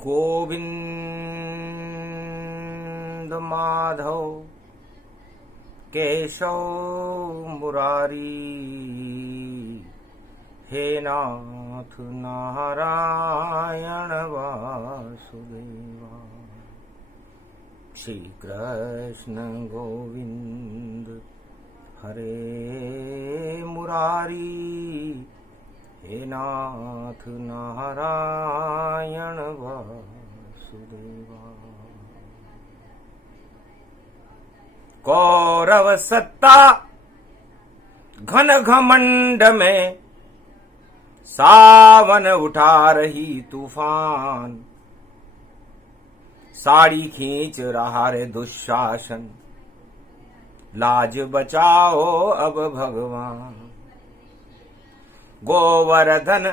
गोविंद माधव केशव मुरारी, हे नाथ नारायण वासुदेवा। श्री कृष्ण गोविंद हरे मुरारी, हे नाथ नारायण वासुदेवा। कौरव सत्ता घन घमंड में सावन उठा रही तूफान, साड़ी खींच रहा रे दुशासन, लाज बचाओ अब भगवान। गोवर्धन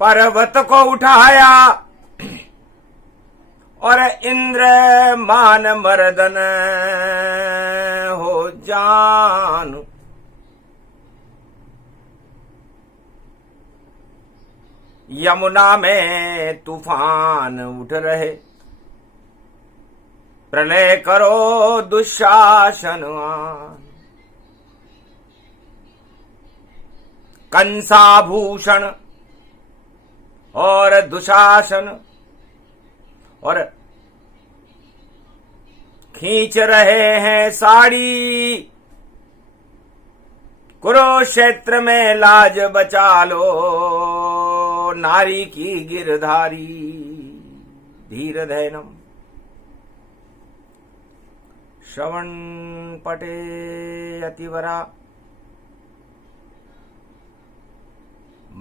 पर्वत को उठाया और इंद्र मान मर्दन हो जान। यमुना में तूफान उठ रहे, प्रलय करो दुशासनवान। कंसाभूषण और दुशासन और खींच रहे हैं साड़ी, कुरुक्षेत्र में लाज बचा लो नारी की गिरधारी। धीर धैनम श्रवण पटे अतिवरा,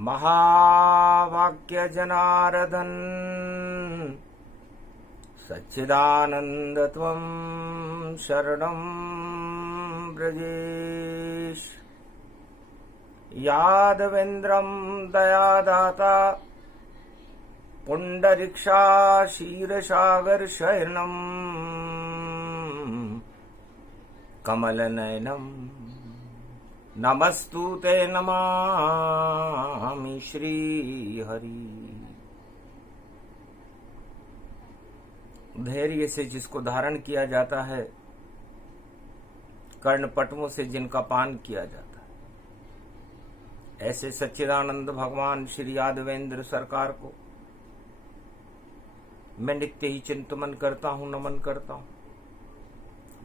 महावाक्य जनार्दन सच्चिदानंद त्वं शरणं ब्रजेश। यादवेन्द्रं दयादाता पुंडरीक्षा क्षीरसागर शयनम्, कमलनयनम् नमस्तुते नमामि श्रीहरि। धैर्य से जिसको धारण किया जाता है, कर्णपटुओं से जिनका पान किया जाता है, ऐसे सच्चिदानंद भगवान श्री यादवेंद्र सरकार को मैं नित्य ही चिंतन करता हूं, नमन करता हूं।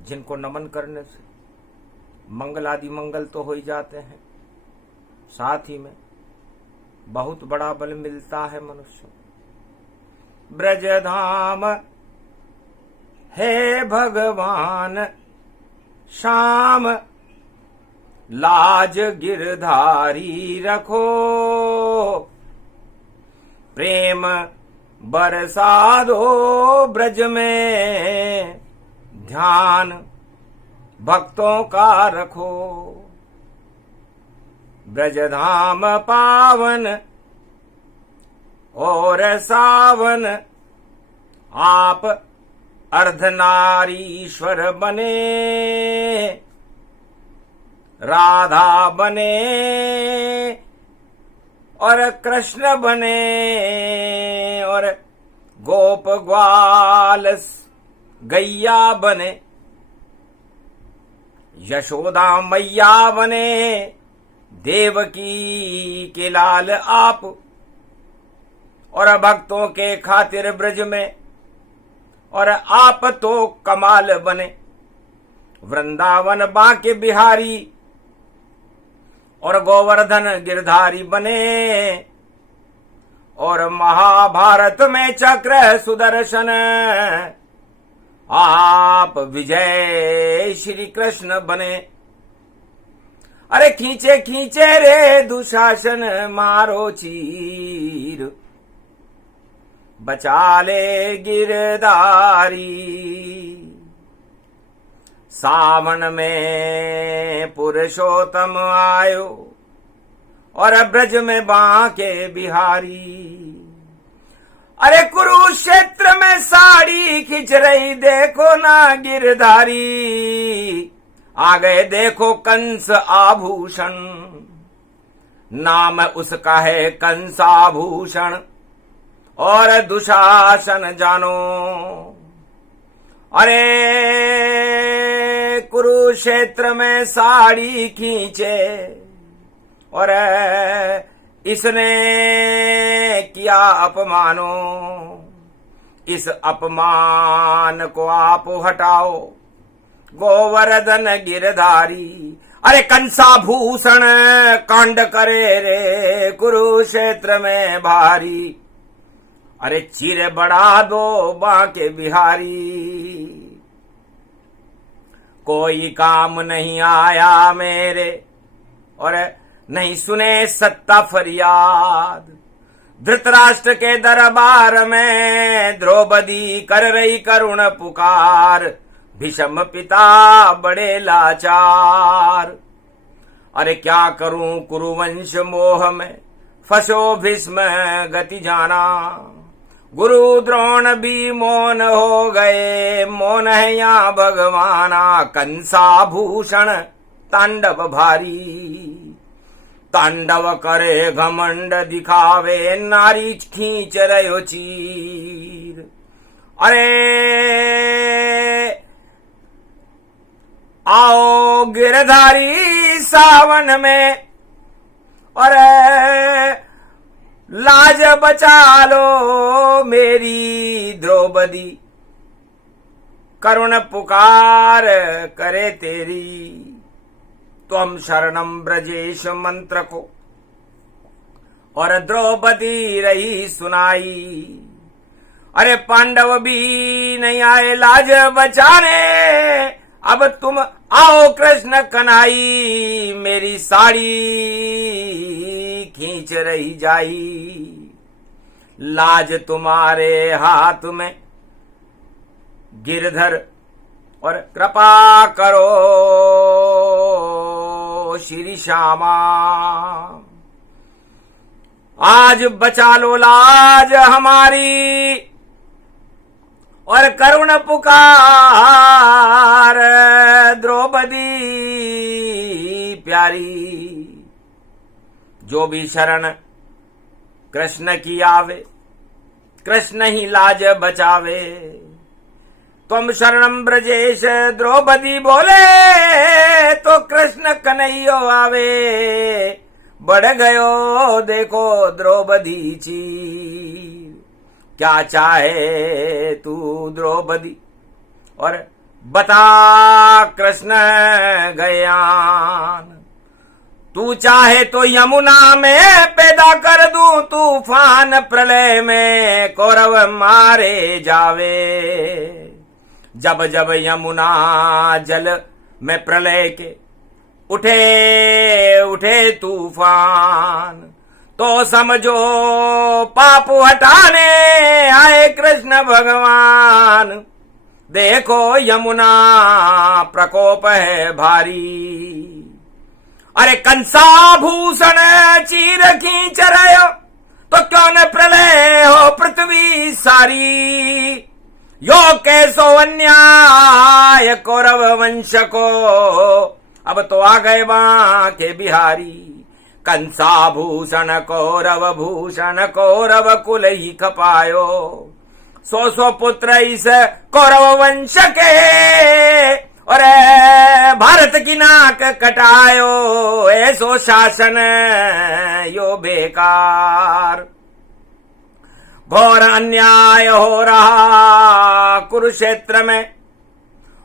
जिनको नमन करने से मंगल आदि मंगल तो हो ही जाते हैं, साथ ही में बहुत बड़ा बल मिलता है मनुष्य। ब्रजधाम हे भगवान श्याम, लाज गिरधारी रखो। प्रेम बरसा दो ब्रज में, ध्यान भक्तों का रखो। ब्रजधाम पावन और सावन, आप अर्धनारीश्वर बने, राधा बने और कृष्ण बने और गोप ग्वाल गैया बने, यशोदा मैया बने, देवकी के लाल आप, और भक्तों के खातिर ब्रज में और आप तो कमाल बने। वृंदावन बांके बिहारी और गोवर्धन गिरधारी बने, और महाभारत में चक्र सुदर्शन आप विजय श्री कृष्ण बने। अरे खींचे खींचे रे दुशासन, मारो चीर बचा ले गिरधारी। सावन में पुरुषोत्तम आयो और ब्रज में बांके बिहारी। अरे कुरुक्षेत्र में साड़ी खिंच रही, देखो ना गिरधारी। आ गए देखो कंस आभूषण, नाम उसका है कंसाभूषण। और दुशासन जानो। अरे कुरुक्षेत्र में साड़ी खींचे और इसने किया अपमानो। इस अपमान को आप हटाओ गोवर्धन गिरधारी। अरे कंसाभूषण कांड करे रे कुरुक्षेत्र में भारी। अरे चिर बढ़ा दो बांके बिहारी। कोई काम नहीं आया मेरे और नहीं सुने सत्ता फरियाद। धृतराष्ट्र के दरबार में द्रौपदी कर रही करुण पुकार। भीष्म पिता बड़े लाचार। अरे क्या करूं कुरुवंश मोह में फंसो भीष्म गति जाना। गुरु द्रोण भी मौन हो गए मौन है या भगवाना। कंसाभूषण तांडव भारी। तांडव करे घमंड दिखावे नारी खींच रहो चीर। अरे आओ गिरधारी सावन में और लाज बचा लो मेरी द्रौपदी। करुण पुकार करे तेरी। त्वम शरणम ब्रजेश मंत्र को और द्रौपदी रही सुनाई। अरे पांडव भी नहीं आए लाज बचाने। अब तुम आओ कृष्ण कन्हई मेरी साड़ी खींच रही जाई। लाज तुम्हारे हाथ में गिरधर और कृपा करो श्री श्यामा। आज बचा लो लाज हमारी और करुण पुकार द्रौपदी प्यारी। जो भी शरण कृष्ण की आवे कृष्ण ही लाज बचावे। तुम शरणम ब्रजेश द्रौपदी बोले तो कृष्ण कन्हैयो आवे। बढ़ गयो देखो द्रौपदी चीर। क्या चाहे तू द्रौपदी और बता कृष्ण गयान। तू चाहे तो यमुना में पैदा कर दूं तूफान। प्रलय में कौरव मारे जावे। जब जब यमुना जल में प्रलय के उठे उठे तूफान। तो समझो पाप हटाने आए कृष्ण भगवान। देखो यमुना प्रकोप है भारी। अरे कंसाभूषण चीर खींच रहे हो तो क्यों न प्रलय हो पृथ्वी सारी। यो कैसो अन्याय कौरव वंश को। अब तो आ गए बांके बिहारी। कंसाभूषण कौरव भूषण कौरव कुल ही खपायो। 100 पुत्र इस कौरव वंश के और भारत की नाक कटायो। ऐसो शासन यो बेकार। घोर अन्याय हो रहा कुरुक्षेत्र में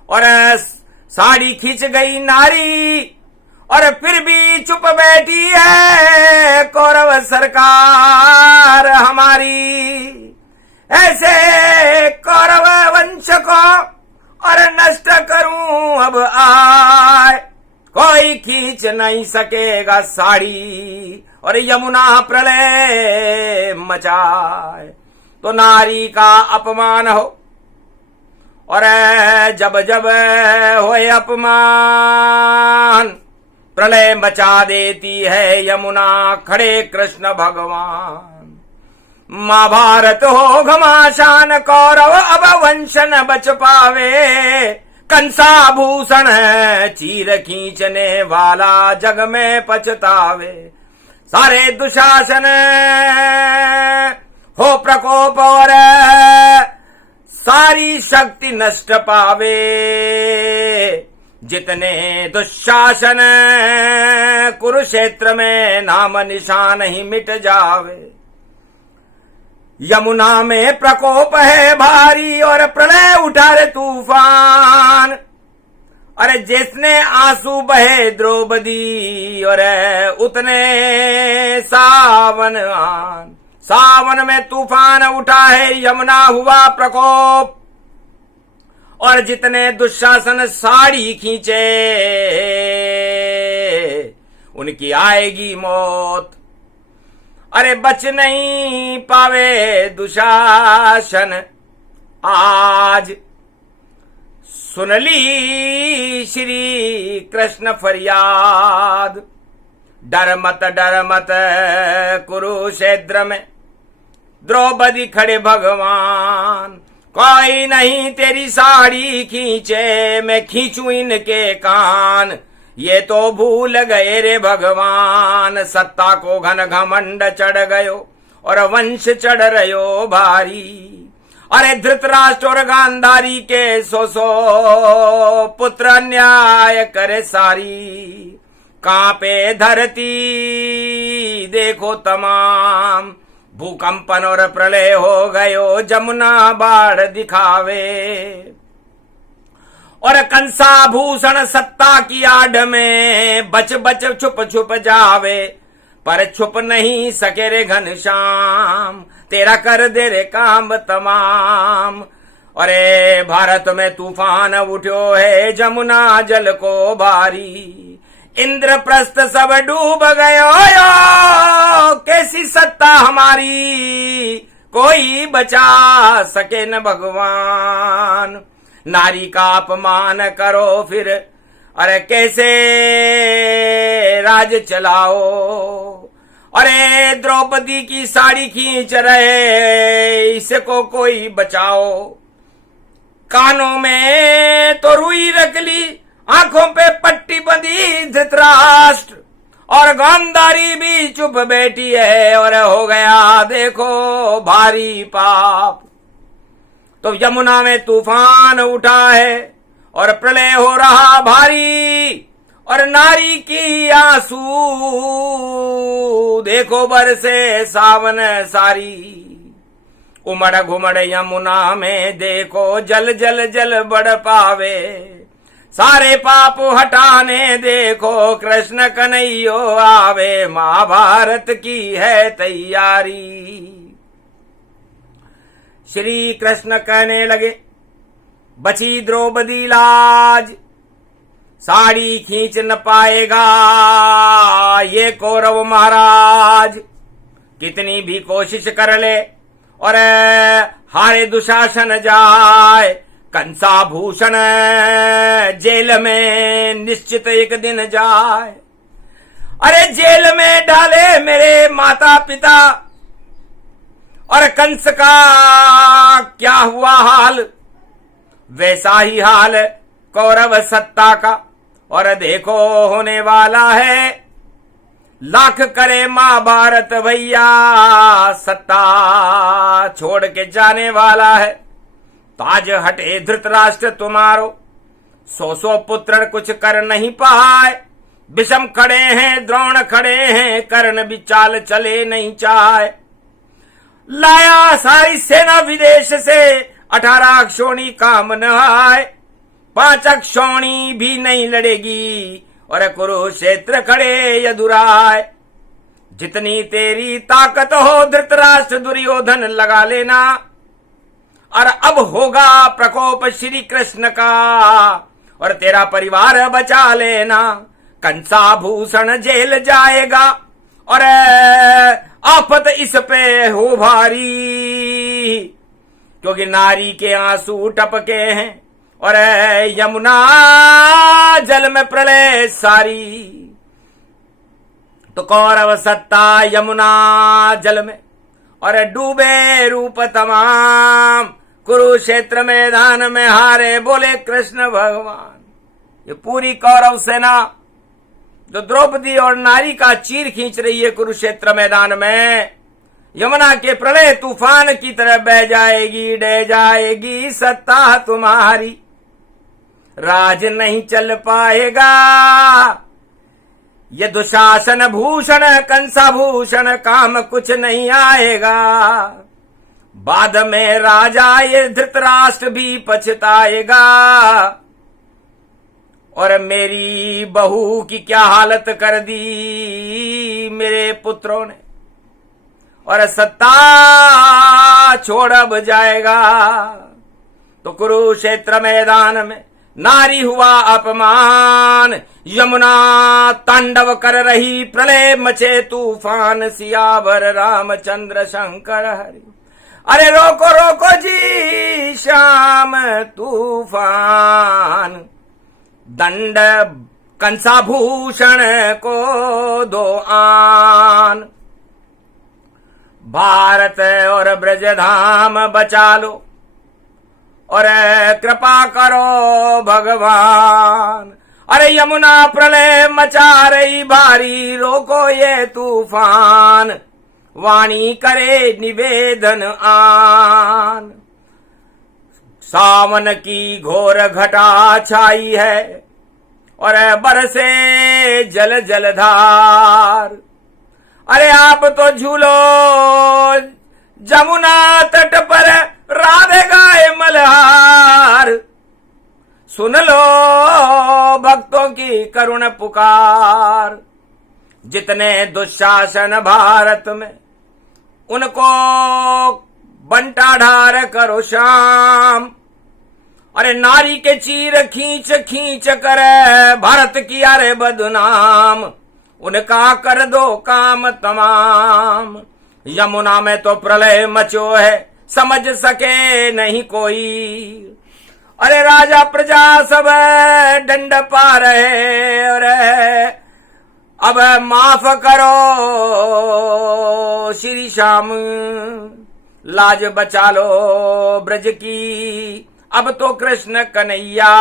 और साड़ी खींच गई नारी और फिर भी चुप बैठी है कौरव सरकार हमारी। ऐसे कौरव वंश को और नष्ट करूं अब आए। कोई खींच नहीं सकेगा साड़ी और यमुना प्रलय मचाए। तो नारी का अपमान हो और जब जब होए अपमान प्रलय मचा देती है यमुना। खड़े कृष्ण भगवान। महाभारत हो घमासान कौरव अब वंश न बच पावे। कंसाभूषण चीर खींचने वाला जग में पछतावे। सारे दुशासन हो प्रकोप और सारी शक्ति नष्ट पावे, जितने दुशासन कुरुक्षेत्र में नाम निशान ही मिट जावे। यमुना में प्रकोप है भारी और प्रलय उठा रे तूफान, अरे जिसने आंसू बहे द्रौपदी और उतने सावन आन। सावन में तूफान उठा है, यमुना हुआ प्रकोप, और जितने दुशासन साड़ी खींचे उनकी आएगी मौत। अरे बच नहीं पावे दुशासन आज, सुन ली श्री कृष्ण फरियाद। डर मत कुरुक्षेत्र में द्रौपदी खड़े भगवान, कोई नहीं तेरी साड़ी खींचे, मैं खींचू इनके कान। ये तो भूल गए रे भगवान, सत्ता को घन घमंड चढ़ गयो और वंश चढ़ रयो भारी। अरे धृतराष्ट्र और गांधारी के सो पुत्र अन्याय करे सारी, कांपे धरती देखो तमाम, भूकंपन और प्रलय हो गयो जमुना बाढ़ दिखावे। और कंसाभूषण सत्ता की आड़ में बच बच छुप छुप जावे, पर छुप नहीं सके रे घनश्याम, तेरा कर दे रे काम तमाम। अरे भारत में तूफान उठ्यो है, जमुना जल को भारी, इंद्रप्रस्थ सब डूब गयो, कैसी सत्ता हमारी, कोई बचा सके न भगवान। नारी का अपमान करो फिर, अरे कैसे राज चलाओ। अरे द्रौपदी की साड़ी खींच रहे, इसे को कोई बचाओ। कानों में तो रुई रख ली, आंखों पे पट्टी बंधी धृतराष्ट्र, और गांधारी भी चुप बैठी है, और हो गया देखो भारी पाप। तो यमुना में तूफान उठा है और प्रलय हो रहा भारी, और नारी की आंसू देखो बरसे सावन सारी। उमड़ घुमड़ यमुना में देखो जल जल जल बढ़ पावे, सारे पाप हटाने देखो कृष्ण कन्हैया आवे, महाभारत की है तैयारी। श्री कृष्ण कहने लगे, बची द्रौपदी लाज, साड़ी खींच न पाएगा ये कौरव महाराज। कितनी भी कोशिश कर ले और हारे दुशासन जाए, कंसाभूषण जेल में निश्चित एक दिन जाए। अरे जेल में डाले मेरे माता पिता, और कंस का क्या हुआ हाल, वैसा ही हाल कौरव सत्ता का। और देखो होने वाला है लाख करे महाभारत भैया, सत्ता छोड़ के जाने वाला है। ताज हटे धृतराष्ट्र तुम्हारो, 100 पुत्र कुछ कर नहीं पाए। विषम खड़े हैं द्रोण खड़े हैं, कर्ण भी चाल चले नहीं चाहे। लाया सारी सेना विदेश से, 18 अक्षौणी काम न आए। 5 अक्षौणी भी नहीं लड़ेगी, और कुरुक्षेत्र खड़े यदुराय। जितनी तेरी ताकत हो धृतराष्ट्र दुर्योधन लगा लेना, और अब होगा प्रकोप श्री कृष्ण का, और तेरा परिवार बचा लेना। कंसाभूषण जेल जाएगा, और आफत इस पे हो भारी, क्योंकि नारी के आंसू टपके हैं, और यमुना जल में प्रलय सारी। तो कौरव सत्ता यमुना जल में, और डूबे रूप तमाम। कुरुक्षेत्र मैदान में हारे बोले कृष्ण भगवान। ये पूरी कौरव सेना जो द्रौपदी और नारी का चीर खींच रही है कुरुक्षेत्र मैदान में, यमुना के प्रलय तूफान की तरह बह जाएगी, ढह जाएगी सत्ता तुम्हारी, राज नहीं चल पाएगा। ये दुशासन भूषण कंसा भूषण काम कुछ नहीं आएगा। बाद में राजा ये धृतराष्ट्र भी पछताएगा। और मेरी बहू की क्या हालत कर दी मेरे पुत्रों ने, और सत्ता छोड़ अब जाएगा। तो कुरुक्षेत्र मैदान में नारी हुआ अपमान, यमुना तांडव कर रही, प्रलय मचे तूफान, सियावर रामचंद्र शंकर हरि। अरे रोको रोको जी श्याम तूफान, दंड कंसा भूषण को दो आन। भारत और ब्रजधाम बचा लो और कृपा करो भगवान। अरे यमुना प्रलय मचा रही भारी, रोको ये तूफान, वाणी करे निवेदन आन। सावन की घोर घटा छाई है और बरसे जल जलधार। अरे आप तो झूलो जमुना तट पर, राधे गाए मल्हार। सुन लो भक्तों की करुण पुकार, जितने दुशासन भारत में उनको बंटा ढार करो शाम। अरे नारी के चीर खींच खींच कर भारत किया रे बदनाम, उनका कर दो काम तमाम। यमुना में तो प्रलय मचो है, समझ सके नहीं कोई। अरे राजा प्रजा सब दंड पा रहे, और अब माफ करो श्री श्याम, लाज बचा लो ब्रज की, अब तो कृष्ण कन्हैया।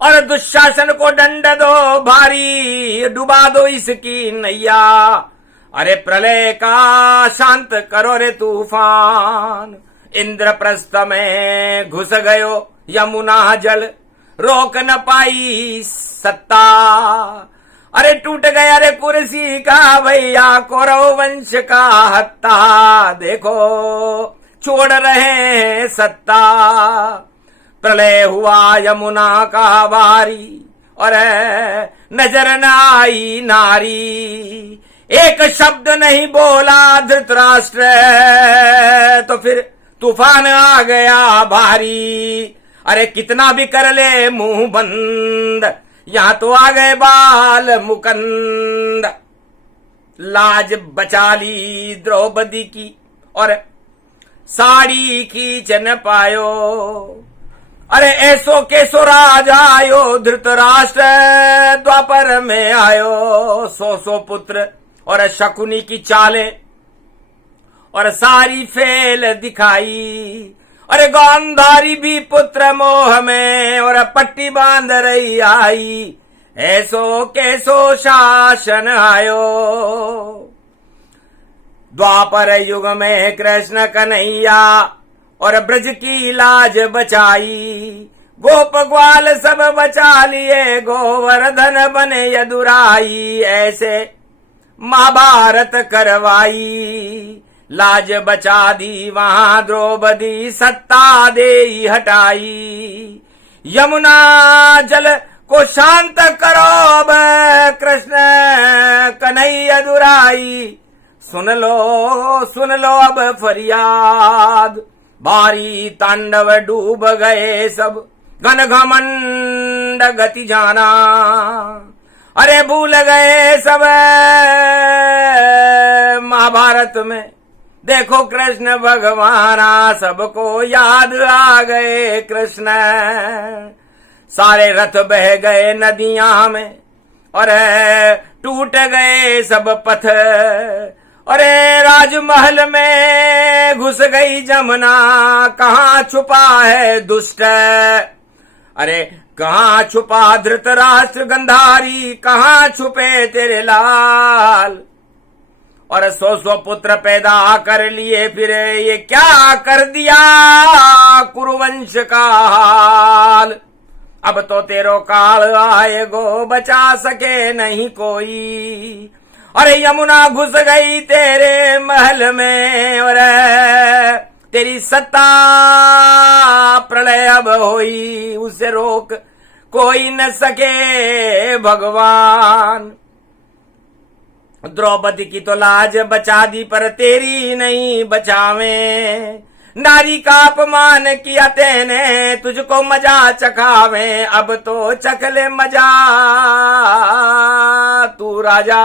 और दुशासन को दंड दो भारी, डुबा दो इसकी नैया। अरे प्रलय का शांत करो रे तूफान, इंद्रप्रस्थ में घुस गयो यमुना जल, रोक न पाई सत्ता। अरे टूट गया रे कुर्सी का भैया, कौरव वंश का हत्ता, देखो छोड़ रहे सत्ता। प्रलय हुआ यमुना का भारी, और नजर न आई नारी। एक शब्द नहीं बोला धृतराष्ट्र, तो फिर तूफान आ गया भारी। अरे कितना भी कर ले मुंह बंद, यहां तो आ गए बाल मुकंद। लाज बचा ली द्रौपदी की, और साड़ी खींच न पायो। अरे ऐसो कैसो राज आयो, धृतराष्ट्र द्वापर में आयो। 100 पुत्र और शकुनी की चालें, और सारी फेल दिखाई। अरे गांधारी भी पुत्र मोह में, और पट्टी बांध रही आई। ऐसो कैसो शासन आयो। द्वापर युग में कृष्ण कन्हैया, और ब्रज की लाज बचाई। गोप ग्वाल सब बचा लिए, गोवर्धन बने यदुराई। ऐसे महाभारत करवाई, लाज बचा दी वहां द्रौपदी, सत्ता दे हटाई। यमुना जल को शांत करो अब, कृष्ण कन्हैया दुराई। सुन लो अब फरियाद, भारी तांडव डूब गए सब, घन घमंड गति जाना। अरे भूल गए सब महाभारत में, देखो कृष्ण भगवाना, सबको याद आ गए कृष्ण। सारे रथ बह गए नदियां में, और टूट गए सब पथ। अरे राजमहल में घुस गई जमुना, कहाँ छुपा है दुष्ट। अरे कहाँ छुपा धृतराष्ट्र गंधारी, कहाँ छुपे तेरे लाल। और 100 पुत्र पैदा कर लिए, फिर ये क्या कर दिया कुरुवंश का हाल। अब तो तेरो काल आएगो, बचा सके नहीं कोई। अरे यमुना घुस गई तेरे महल में, और तेरी सत्ता प्रलय अब होई, उसे रोक कोई न सके भगवान। द्रौपदी की तो लाज बचा दी, पर तेरी नहीं बचावे। नारी का अपमान किया तेने, तुझको मजा चखावे। अब तो चखले मजा तू राजा।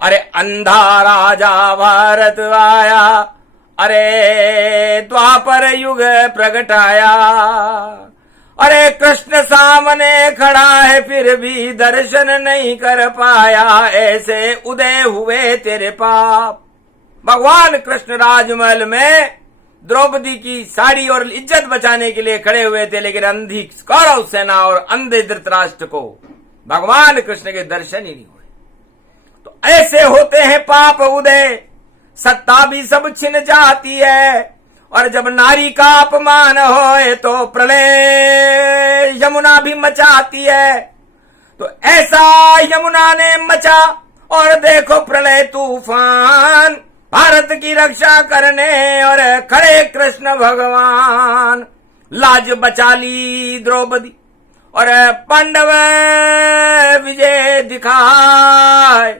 अरे अंधा राजा भारत आया, अरे द्वापर युग प्रगटाया। अरे कृष्ण सामने खड़ा है, फिर भी दर्शन नहीं कर पाया। ऐसे उदय हुए तेरे पाप। भगवान कृष्ण राजमहल में द्रौपदी की साड़ी और इज्जत बचाने के लिए खड़े हुए थे, लेकिन अंधी कौरव सेना और अंधे धृतराष्ट्र को भगवान कृष्ण के दर्शन ही नहीं हुए। तो ऐसे होते हैं पाप उदय। सत्ता भी सब छिन जाती है, और जब नारी का अपमान होए तो प्रलय यमुना भी मचाती है। तो ऐसा यमुना ने मचा, और देखो प्रलय तूफान भारत की रक्षा करने, और खड़े कृष्ण भगवान। लाज बचा ली द्रौपदी, और पांडव विजय दिखाए।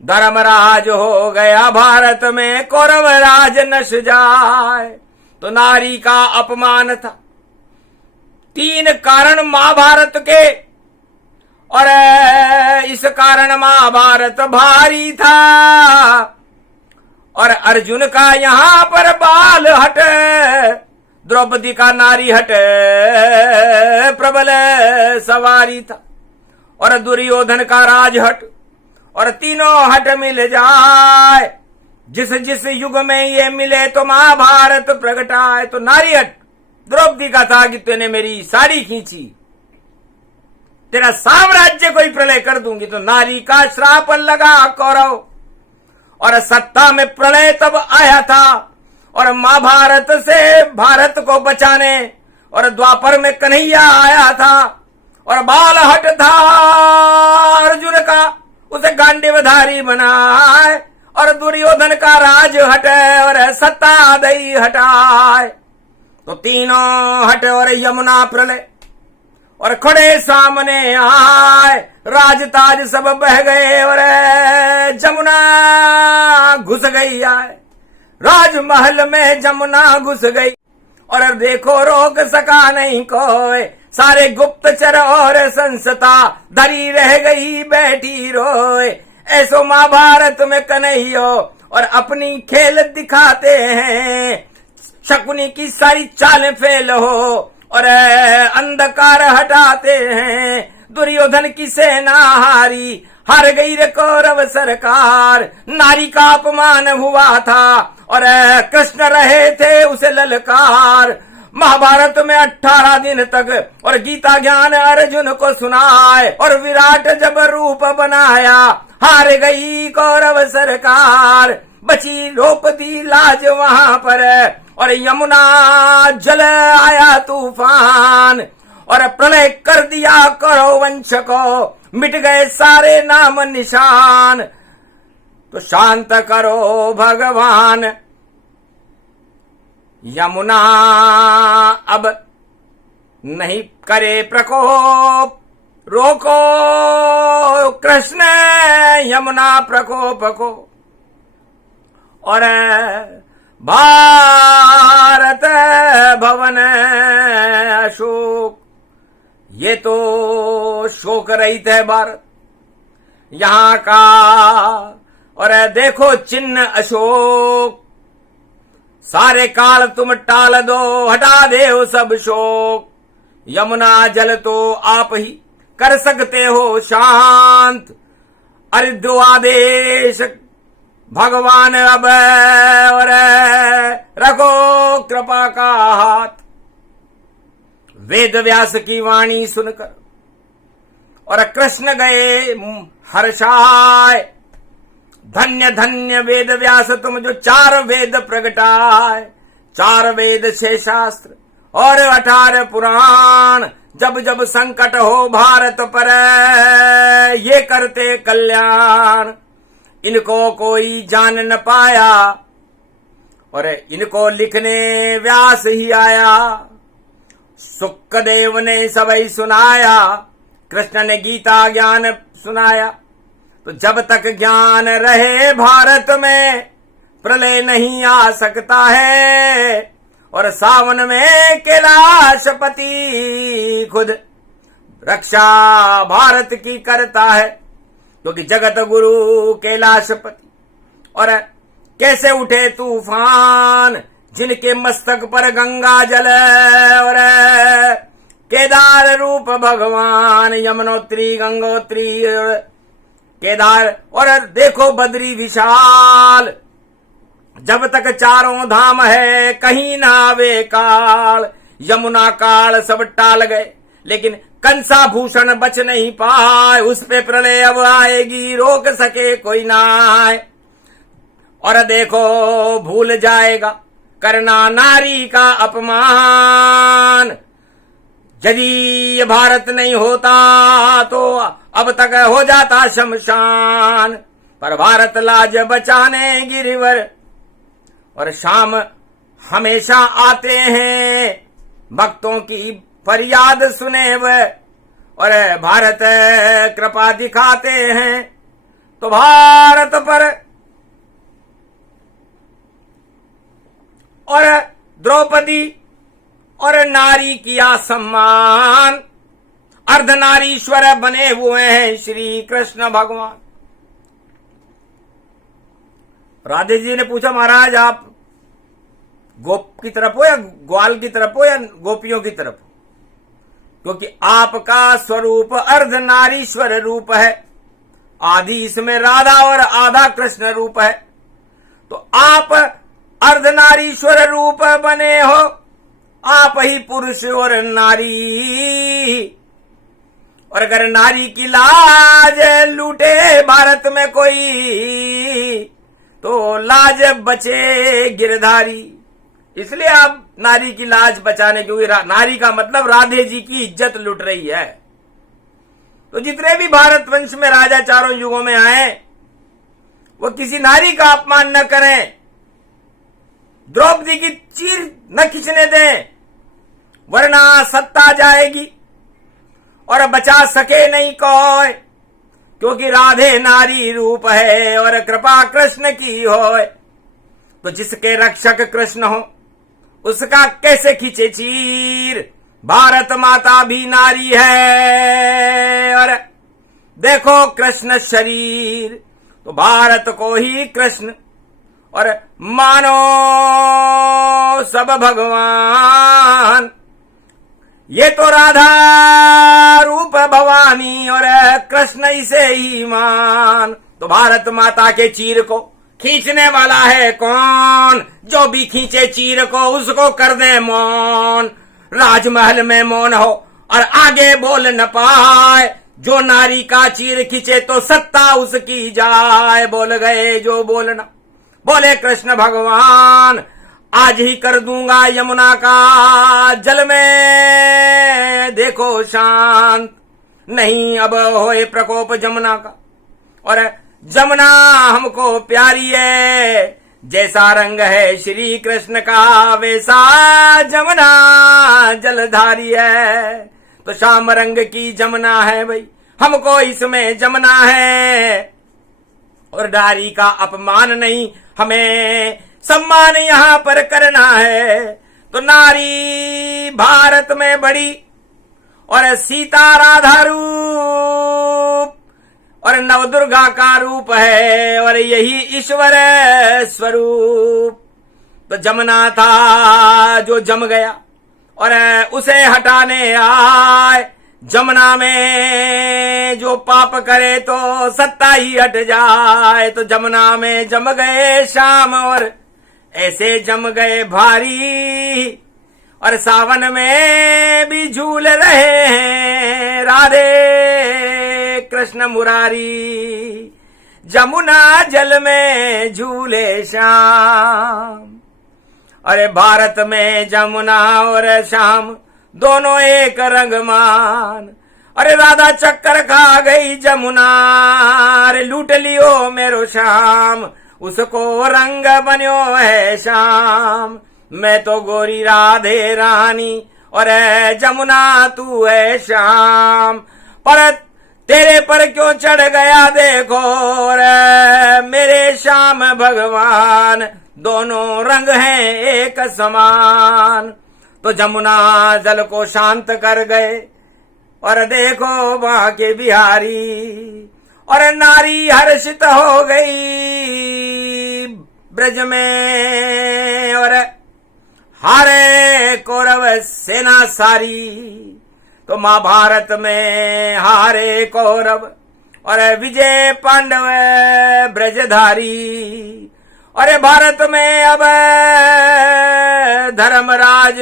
धर्मराज हो गया भारत में, कौरव राज नश जाए। तो नारी का अपमान था। 3 कारण महाभारत के, और इस कारण महाभारत भारी था। और अर्जुन का यहां पर बाल हट, द्रौपदी का नारी हट प्रबल सवारी था। और दुर्योधन का राज हट, और तीनों हट मिल जाए। जिस जिस युग में ये मिले तो महाभारत प्रगटाए। तो नारी हट द्रौपदी का था कि तूने मेरी साड़ी खींची, तेरा साम्राज्य को ही प्रलय कर दूंगी। तो नारी का श्राप लगा कौरव, और सत्ता में प्रलय तब आया था। और महाभारत से भारत को बचाने, और द्वापर में कन्हैया आया था, और बाल हट था अर्जुन का, उसे गांडीवधारी बनाए। और दुर्योधन का राज हटे, और सत्ता दई हटाए। तो तीनों हटे, और यमुना प्रलय, और खड़े सामने आए। राजताज सब बह गए, और जमुना घुस गई आए। राजमहल में जमुना घुस गई, और देखो रोक सका नहीं कोई। सारे गुप्तचर और संसता धरी रह गई बैठी रोए। ऐसो महाभारत में कन्हैया और अपनी खेल दिखाते हैं। शकुनी की सारी चालें फेल हो, और अंधकार हटाते हैं। दुर्योधन की सेना हारी, हार गई रे कौरव सरकार। नारी का अपमान हुआ था, और कृष्ण रहे थे उसे ललकार। महाभारत में 18 दिन तक और गीता ज्ञान अर्जुन को सुनाए, और विराट जब रूप बनाया हार गई कौरव सरकार। बची द्रौपदी लाज वहां पर, और यमुना जल आया तूफान, और प्रलय कर दिया कौरव वंश को। मिट गए सारे नाम निशान। तो शांत करो भगवान यमुना, अब नहीं करे प्रकोप। रोको कृष्ण यमुना प्रकोप को, और भारत भवन अशोक। ये तो शोक रहित है भारत यहां का, और देखो चिन्ह अशोक। सारे काल तुम टाल दो, हटा दे हो सब शोक। यमुना जल तो आप ही कर सकते हो शांत। अरिद्वादेश भगवान अब, और रखो कृपा का हाथ। वेद व्यास की वाणी सुनकर, और कृष्ण गए हर्षाय। धन्य धन्य वेद व्यास तुम जो 4 वेद प्रगटाए, 4 वेद 6 शास्त्र और 18 पुराण, जब जब संकट हो भारत पर ये करते कल्याण। इनको कोई जान न पाया और इनको लिखने व्यास ही आया। सुखदेव ने सबई सुनाया, कृष्ण ने गीता ज्ञान सुनाया। तो जब तक ज्ञान रहे भारत में प्रलय नहीं आ सकता है। और सावन में कैलाशपति खुद रक्षा भारत की करता है, क्योंकि जगत गुरु कैलाशपति। और कैसे उठे तूफान जिनके मस्तक पर गंगा जल, और केदार रूप भगवान यमुनोत्री गंगोत्री केदार। और देखो बद्री विशाल, जब तक 4 धाम है कहीं ना आवे काल। यमुना काल सब टाल गए, लेकिन कंसा भूषण बच नहीं पाए। उस पे प्रलय अब आएगी, रोक सके कोई ना आए। और देखो भूल जाएगा करना नारी का अपमान। यदि ये भारत नहीं होता तो अब तक हो जाता शमशान। पर भारत लाज बचाने गिरिवर और शाम हमेशा आते हैं, भक्तों की फरियाद सुने वे और भारत कृपा दिखाते हैं। तो भारत पर और द्रौपदी और नारी किया सम्मान। अर्धनारीश्वर बने हुए हैं श्री कृष्ण भगवान। राधे जी ने पूछा, महाराज आप गोप की तरफ हो या ग्वाल की तरफ हो या गोपियों की तरफ हो? क्योंकि आपका स्वरूप अर्धनारीश्वर रूप है, आधी इसमें राधा और आधा कृष्ण रूप है। तो आप अर्धनारीश्वर रूप बने हो, आप ही पुरुष और नारी। और अगर नारी की लाज लूटे भारत में कोई, तो लाज बचे गिरधारी। इसलिए आप नारी की लाज बचाने, क्योंकि नारी का मतलब राधे जी की इज्जत लुट रही है। तो जितने भी भारत वंश में राजा 4 युगों में आए, वो किसी नारी का अपमान न करें, द्रौपदी की चीर न खींचने दें, वरना सत्ता जाएगी और बचा सके नहीं कोई। क्योंकि राधे नारी रूप है और कृपा कृष्ण की हो। तो जिसके रक्षक कृष्ण हो उसका कैसे खींचे चीर। भारत माता भी नारी है और देखो कृष्ण शरीर। तो भारत को ही कृष्ण और मानो सब भगवान। ये तो राधा रूप भवानी और कृष्ण इसे ही मान। तो भारत माता के चीर को खींचने वाला है कौन? जो भी खींचे चीर को उसको कर दे मौन। राजमहल में मौन हो और आगे बोल न पाए। जो नारी का चीर खींचे तो सत्ता उसकी जाए। बोल गए जो बोलना, बोले कृष्ण भगवान। आज ही कर दूंगा यमुना का जल में देखो शांत। नहीं अब होए प्रकोप जमुना का। और जमुना हमको प्यारी है, जैसा रंग है श्री कृष्ण का वैसा जमुना जलधारी है। तो श्याम रंग की जमुना है भाई, हमको इसमें जमुना है। और नारी का अपमान नहीं, हमें सम्मान यहाँ पर करना है। तो नारी भारत में बड़ी और सीता राधा रूप और नवदुर्गा का रूप है और यही ईश्वर स्वरूप। तो जमुना था जो जम गया और उसे हटाने आए। जमुना में जो पाप करे तो सत्ता ही हट जाए। तो जमुना में जम गए श्याम और ऐसे जम गए भारी। और सावन में भी झूल रहे हैं राधे कृष्ण मुरारी। जमुना जल में झूले श्याम। अरे भारत में जमुना और श्याम दोनों एक रंग मान। अरे राधा चक्कर खा गई जमुना, अरे लूट लियो मेरो श्याम, उसको रंग बन्यो है श्याम। मैं तो गोरी राधे रानी और जमुना तू है श्याम। पर तेरे पर क्यों चढ़ गया देखो रे मेरे श्याम भगवान, दोनों रंग हैं एक समान। तो जमुना जल को शांत कर गए और देखो वहां के बिहारी, और नारी हर्षित हो गई ब्रज में, और हारे कौरव सेना सारी। तो महाभारत में हारे कौरव और विजय पांडव ब्रजधारी। और भारत में अब धर्मराज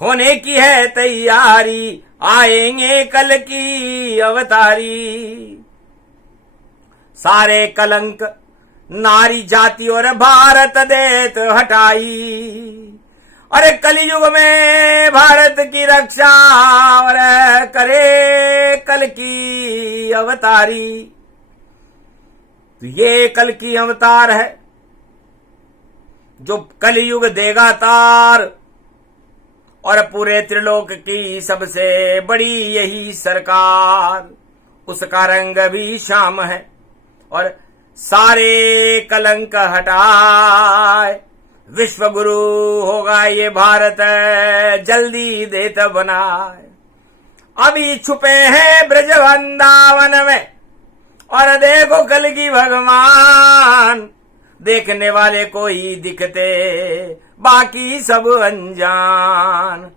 होने की है तैयारी, आएंगे कल की अवतारी। सारे कलंक नारी जाति और भारत देत हटाई। अरे कलयुग में भारत की रक्षा और करे कल की अवतारी। तो ये कल की अवतार है जो कलयुग देगा तार, और पूरे त्रिलोक की सबसे बड़ी यही सरकार। उसका रंग भी श्याम है और सारे कलंक हटाए। विश्व गुरु होगा ये भारत जल्दी देत बनाए। अभी छुपे हैं ब्रज वृंदावन में और देखो कल की भगवान। देखने वाले कोई दिखते बाकी सब अनजान।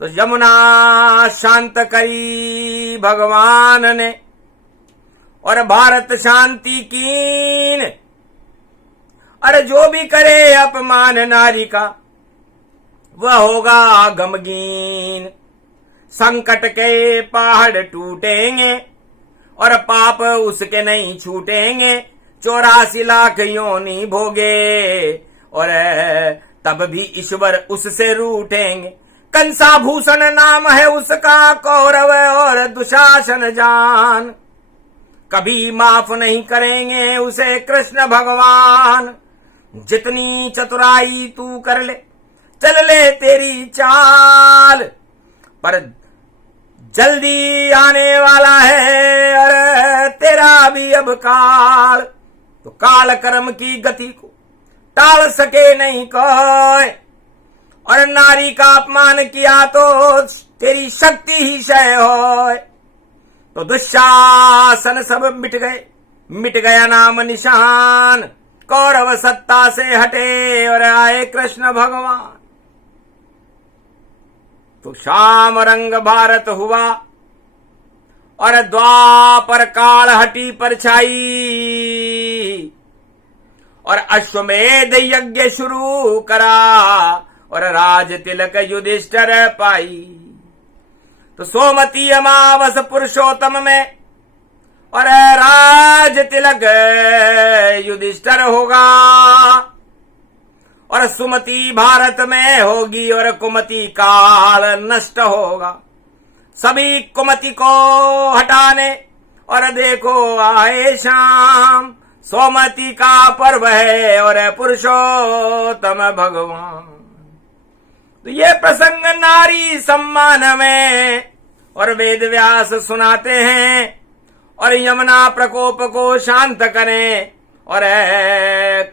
तो यमुना शांत करी भगवान ने और भारत शांति कीन। अरे जो भी करे अपमान नारी का वह होगा गमगीन। संकट के पहाड़ टूटेंगे और पाप उसके नहीं छूटेंगे। 84 लाख योनि भोगे और तब भी ईश्वर उससे रूठेंगे। कंसाभूषण नाम है उसका कौरव और दुशासन जान। कभी माफ नहीं करेंगे उसे कृष्ण भगवान। जितनी चतुराई तू कर ले चल ले तेरी चाल, पर जल्दी आने वाला है और तेरा भी अब काल। तो काल कर्म की गति को टाल सके नहीं कोई, और नारी का अपमान किया तो तेरी शक्ति ही क्षय होए। तो दुशासन सब मिट गए, मिट गया नाम निशान। कौरव सत्ता से हटे और आए कृष्ण भगवान। तो श्याम रंग भारत हुआ और द्वापर काल हटी परछाई, और अश्वमेध यज्ञ शुरू करा और राज तिलक युधिष्ठिर पाई। तो सोमती अमावस पुरुषोत्तम में और राज तिलक युधिष्ठिर होगा, और सुमति भारत में होगी और कुमति काल नष्ट होगा। सभी कुमति को हटाने और देखो आए शाम। सोमती का पर्व है और पुरुषोत्तम भगवान। तो ये प्रसंग नारी सम्मान में और वेद व्यास सुनाते हैं और यमुना प्रकोप को शांत करें और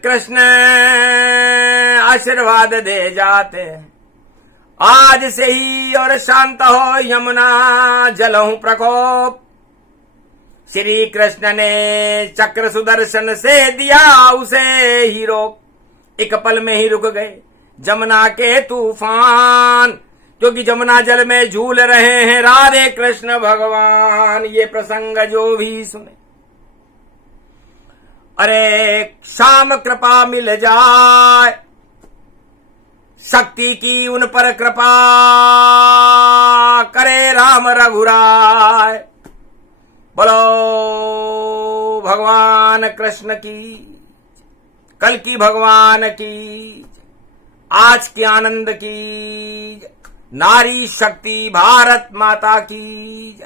कृष्ण आशीर्वाद दे जाते हैं। आज से ही और शांत हो यमुना जलहु प्रकोप। श्री कृष्ण ने चक्र सुदर्शन से दिया उसे ही रोक। एक पल में ही रुक गए जमुना के तूफान, क्योंकि जमुना जल में झूल रहे हैं राधे कृष्ण भगवान। ये प्रसंग जो भी सुने अरे श्याम कृपा मिल जाए, शक्ति की उन पर कृपा करे राम रघुराय। बोलो भगवान कृष्ण की, कल की भगवान की, आज के आनंद की, नारी शक्ति भारत माता की।